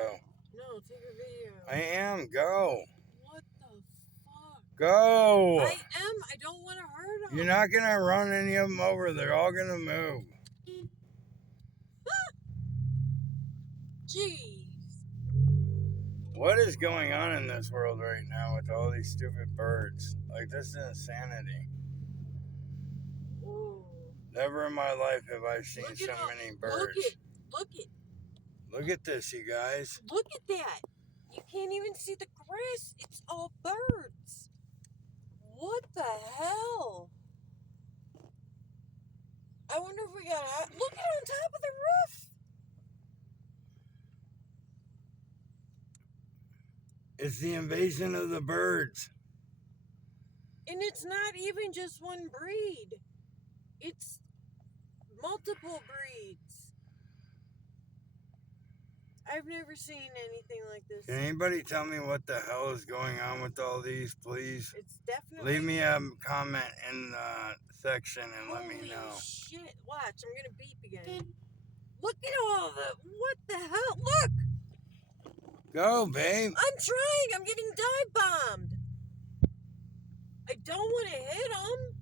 Go. No, take a video. I am. Go. What the fuck? Go. I am. I don't want to hurt them. You're not going to run any of them over. They're all going to move. Jeez. What is going on in this world right now with all these stupid birds? Like, this is insanity. Ooh. Never in my life have I seen so many birds. Look at this, you guys. Look at that. You can't even see the grass. It's all birds. What the hell? I wonder if we got out. Look at it on top of the roof. It's the invasion of the birds. And it's not even just one breed. It's multiple breeds. I've never seen anything like this. Can anybody tell me what the hell is going on with all these, please? It's definitely... Leave me a comment in the section and let me know. Holy shit. Watch, I'm going to beep again. Look at all the... What the hell? Look! Go, babe. I'm trying. I'm getting dive bombed. I don't want to hit them.